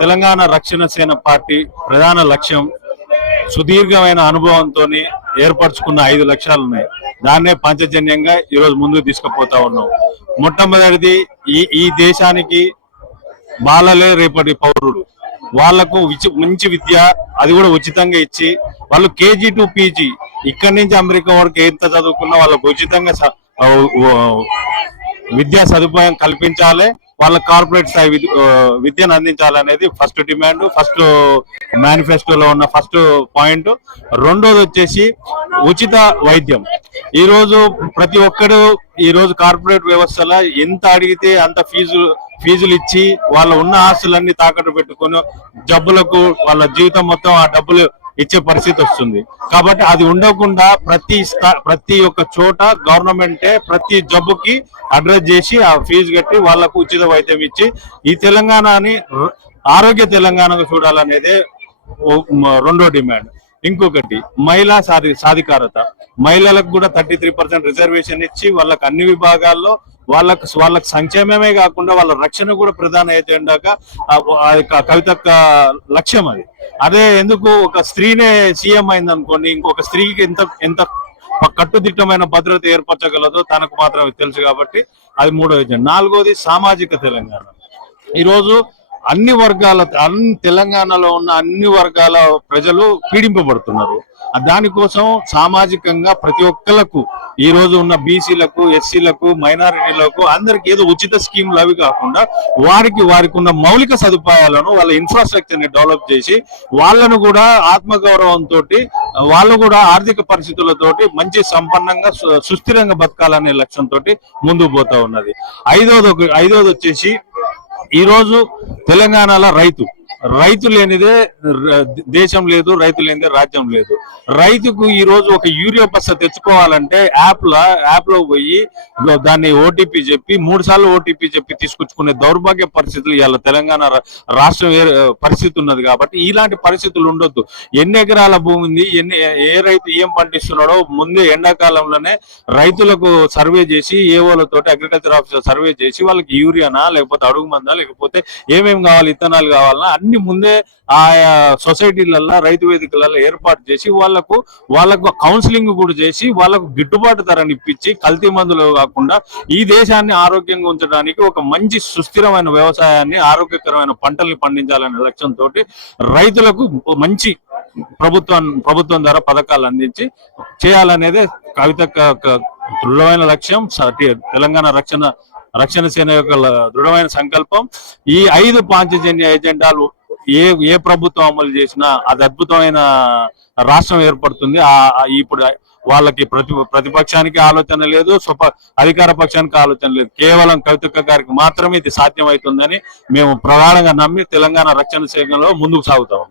తెలంగాణ రక్షణ సేన పార్టీ ప్రధాన లక్ష్యం సుదీర్ఘమైన అనుభవంతో ఏర్పరచుకున్న 5 లక్ష్యాలు ఉన్నాయి. దాన్నే పంచజన్యంగా ఈరోజు ముందుకు తీసుకుపోతా ఉన్నాం. మొట్టమొదటిది ఈ దేశానికి బాలలే రేపటి పౌరులు. వాళ్లకు మంచి విద్య, అది కూడా ఉచితంగా ఇచ్చి, వాళ్ళు కేజీ టు పీజీ ఇక్కడి నుంచి అమెరికా వరకు ఎంత చదువుకున్నా వాళ్ళకు ఉచితంగా విద్యా సదుపాయం కల్పించాలి. వాళ్ళ కార్పొరేట్ స్థాయి విద్యను అందించాలనేది ఫస్ట్ డిమాండ్, ఫస్ట్ మేనిఫెస్టోలో ఉన్న ఫస్ట్ పాయింట్. రెండోది వచ్చేసి ఉచిత వైద్యం. ఈ రోజు ప్రతి ఒక్కరు ఈ రోజు కార్పొరేట్ వ్యవస్థలో ఎంత అడిగితే అంత ఫీజులు ఇచ్చి వాళ్ళ ఉన్న ఆస్తులన్నీ తాకట్టు పెట్టుకుని జబ్బులకు వాళ్ళ జీవితం మొత్తం ఆ డబ్బులు ఇచ్చే పరిస్థితి వస్తుంది. కాబట్టి అది ఉండకుండా ప్రతి ఒక్క చోట గవర్నమెంటే ప్రతి జబ్బుకి అడ్రస్ చేసి ఆ ఫీజు కట్టి వాళ్లకు ఉచిత వైద్యం ఇచ్చి ఈ తెలంగాణని ఆరోగ్య తెలంగాణగా చూడాలనేదే రెండో డిమాండ్. ఇంకొకటి మహిళా సాధికారత. మహిళలకు కూడా 33% రిజర్వేషన్ ఇచ్చి వాళ్ళకి అన్ని విభాగాల్లో వాళ్ళకు సంక్షేమమే కాకుండా వాళ్ళ రక్షణ కూడా ప్రధాన ఎజెండాగా కవితక్క లక్ష్యం. అదే ఎందుకు ఒక స్త్రీనే సీఎం అయింది అనుకోండి, ఇంకొక స్త్రీకి ఎంత కట్టుదిట్టమైన భద్రత ఏర్పరచగలదో తనకు మాత్రమే తెలుసు. కాబట్టి అది మూడో ఎజెండా. నాలుగోది సామాజిక తెలంగాణ. ఈరోజు తెలంగాణలో ఉన్న అన్ని వర్గాల ప్రజలు పీడింపబడుతున్నారు. దానికోసం సామాజికంగా ప్రతి ఒక్కరికి ఈ రోజు ఉన్న బీసీలకు, ఎస్సీలకు, మైనారిటీలకు అందరికి ఏదో ఉచిత స్కీములు అవి కాకుండా వారికి ఉన్న మౌలిక సదుపాయాలను, వాళ్ళ ఇన్ఫ్రాస్ట్రక్చర్ ని డెవలప్ చేసి వాళ్ళను కూడా ఆత్మగౌరవంతో, వాళ్ళు కూడా ఆర్థిక పరిస్థితులతోటి మంచి సంపన్నంగా సుస్థిరంగా బతకాలనే లక్ష్యంతో ముందుకు పోతా ఉన్నది. ఐదోది వచ్చేసి ఈ రోజు తెలంగాణలో రైతు లేనిదే దేశం లేదు, రైతు లేనిదే రాజ్యం లేదు. రైతుకు ఈ రోజు ఒక యూరియా బస్తా తెచ్చుకోవాలంటే యాప్ లో పోయి దాన్ని ఓటీపీ చెప్పి 3 సార్లు ఓటీపీ చెప్పి తీసుకొచ్చుకునే దౌర్భాగ్య పరిస్థితులు ఇవాళ తెలంగాణ రాష్ట్రం పరిస్థితి ఉన్నది. కాబట్టి ఇలాంటి పరిస్థితులు ఉండొద్దు. ఎన్ని ఎకరాల భూమి ఉంది, ఏ రైతు ఏం పండిస్తున్నాడో ముందే ఎండాకాలంలోనే రైతులకు సర్వే చేసి, ఏఓలతోటి అగ్రికల్చర్ ఆఫీసర్ సర్వే చేసి వాళ్ళకి యూరియానా లేకపోతే అడుగు మందా లేకపోతే ఏమేమి కావాలి, ఇత్తనాలు కావాలన్నా అన్ని ముందే ఆయా సొసైటీలలో, రైతు వేదికలలో ఏర్పాటు చేసి వాళ్ళకు కౌన్సిలింగ్ కూడా చేసి వాళ్ళకు గిట్టుబాటు ధరని ఇప్పించి కల్తీ మందులు కాకుండా ఈ దేశాన్ని ఆరోగ్యంగా ఉంచడానికి ఒక మంచి సుస్థిరమైన వ్యవసాయాన్ని, ఆరోగ్యకరమైన పంటల్ని పండించాలనే లక్ష్యంతో రైతులకు మంచి ప్రభుత్వం ద్వారా పథకాలు అందించి చేయాలనేదే కవిత దృఢమైన లక్ష్యం. తెలంగాణ రక్షణ సేన యొక్క దృఢమైన సంకల్పం. ఈ 5 పాంచజన్య ఎజెండాలు ఏ ప్రభుత్వం అమలు చేసినా అది అద్భుతమైన రాష్ట్రం ఏర్పడుతుంది. ఇప్పుడు వాళ్ళకి ప్రతిపక్షానికి ఆలోచన లేదు, అధికార పక్షానికి ఆలోచన లేదు. కేవలం కవితక్క గారికి మాత్రమే ఇది సాధ్యమవుతుందని మేము ప్రగాఢంగా నమ్మి తెలంగాణ రక్షణ సేనలో ముందుకు సాగుతాం.